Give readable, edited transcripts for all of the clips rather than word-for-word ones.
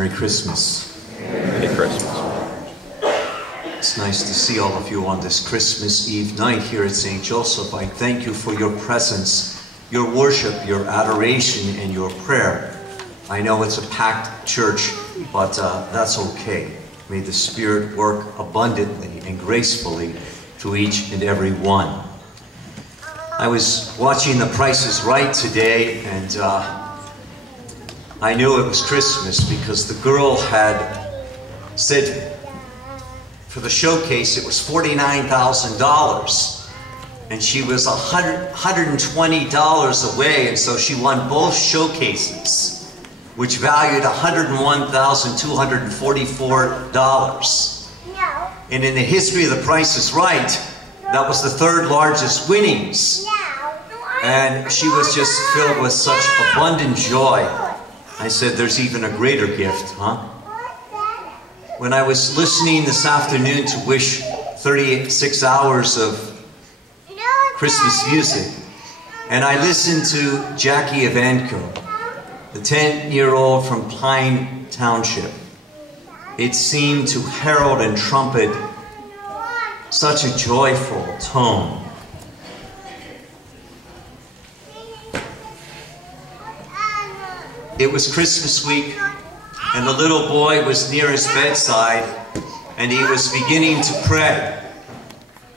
Merry Christmas. Merry Christmas. It's nice to see all of you on this Christmas Eve night here at St. Joseph. I thank you for your presence, your worship, your adoration, and your prayer. I know it's a packed church, but that's okay. May the Spirit work abundantly and gracefully to each and every one. I was watching The Price is Right today, and I knew it was Christmas because the girl had said for the showcase it was $49,000, and she was $120 away, and so she won both showcases, which valued $101,244. And in the history of The Price is Right, that was the third largest winnings. And she was just filled with such abundant joy. I said, there's even a greater gift, huh? When I was listening this afternoon to wish 36 hours of Christmas music, and I listened to Jackie Evanko, the 10-year-old from Pine Township, it seemed to herald and trumpet such a joyful tone. It was Christmas week, and the little boy was near his bedside, and he was beginning to pray.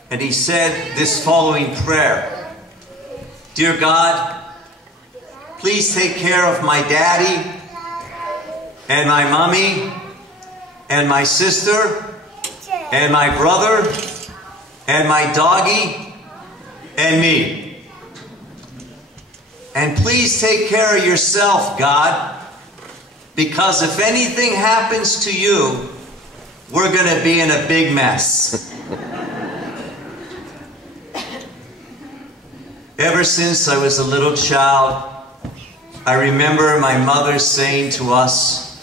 And he said this following prayer: Dear God, please take care of my daddy, and my mommy, and my sister, and my brother, and my doggy, and me. And please take care of yourself, God, because if anything happens to you, we're going to be in a big mess. Ever since I was a little child, I remember my mother saying to us,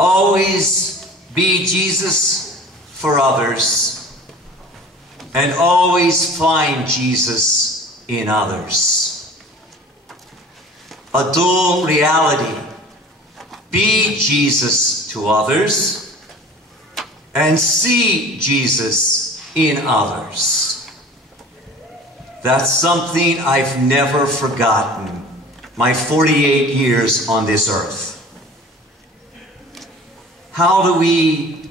always be Jesus for others, and always find Jesus in others. A dual reality. Be Jesus to others and see Jesus in others. That's something I've never forgotten my 48 years on this earth. How do we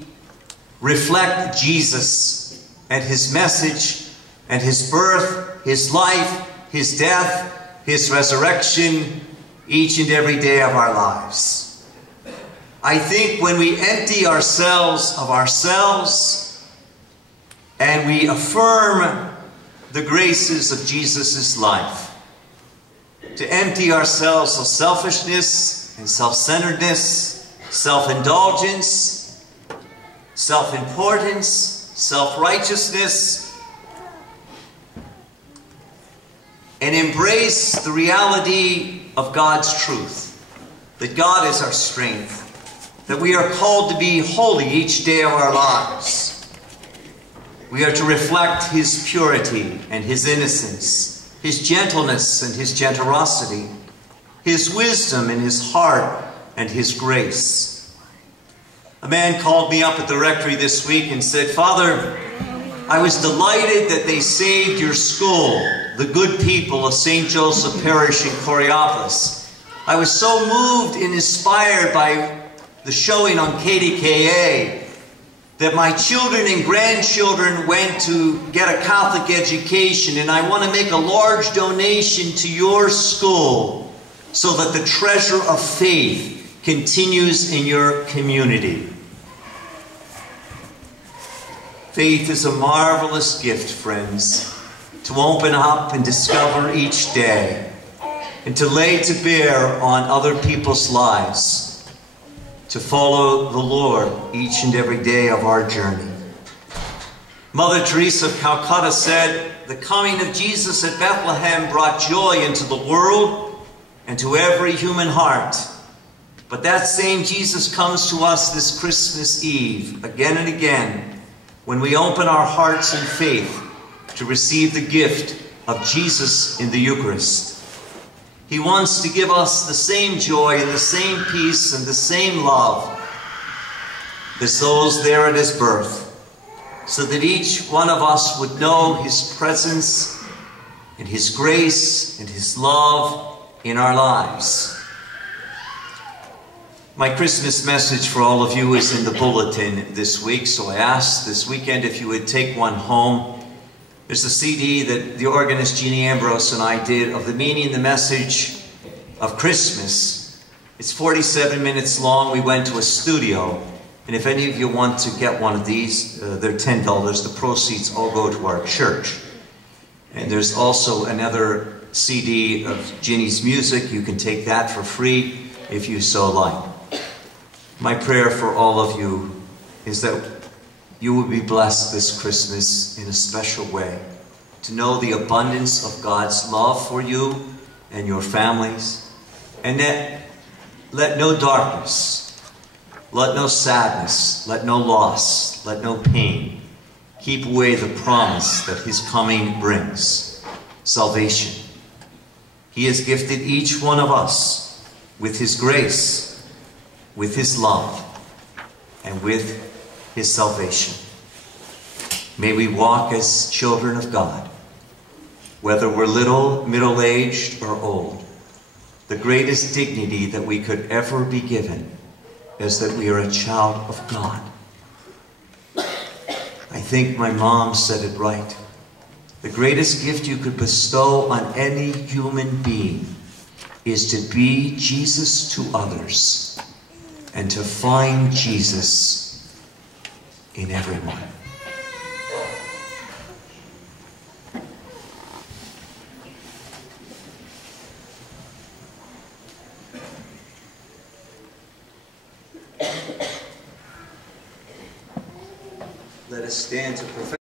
reflect Jesus and His message and His birth, His life, His death, His resurrection each and every day of our lives? I think when we empty ourselves of ourselves and we affirm the graces of Jesus' life, to empty ourselves of selfishness and self-centeredness, self-indulgence, self-importance, self-righteousness, and embrace the reality of God's truth, that God is our strength, that we are called to be holy each day of our lives. We are to reflect His purity and His innocence, His gentleness and His generosity, His wisdom and His heart and His grace. A man called me up at the rectory this week and said, Father, I was delighted that they saved your school, the good people of St. Joseph Parish in Coraopolis. I was so moved and inspired by the showing on KDKA that my children and grandchildren went to get a Catholic education, and I want to make a large donation to your school so that the treasure of faith continues in your community. Faith is a marvelous gift, friends, to open up and discover each day, and to lay to bear on other people's lives, to follow the Lord each and every day of our journey. Mother Teresa of Calcutta said, the coming of Jesus at Bethlehem brought joy into the world and to every human heart. But that same Jesus comes to us this Christmas Eve again and again when we open our hearts in faith to receive the gift of Jesus in the Eucharist. He wants to give us the same joy and the same peace and the same love as those there at his birth, so that each one of us would know his presence and his grace and his love in our lives. My Christmas message for all of you is in the bulletin this week, so I asked this weekend if you would take one home. There's a CD that the organist Jeannie Ambrose and I did of the meaning and the message of Christmas. It's 47 minutes long. We went to a studio, and if any of you want to get one of these, they're $10. The proceeds all go to our church. And there's also another CD of Ginny's music. You can take that for free if you so like. My prayer for all of you is that you will be blessed this Christmas in a special way, to know the abundance of God's love for you and your families, and that let no darkness, let no sadness, let no loss, let no pain keep away the promise that his coming brings, salvation. He has gifted each one of us with his grace, with his love, and with his salvation. May we walk as children of God, whether we're little, middle-aged, or old. The greatest dignity that we could ever be given is that we are a child of God. I think my mom said it right. The greatest gift you could bestow on any human being is to be Jesus to others and to find Jesus in everyone. Let us stand to perfect.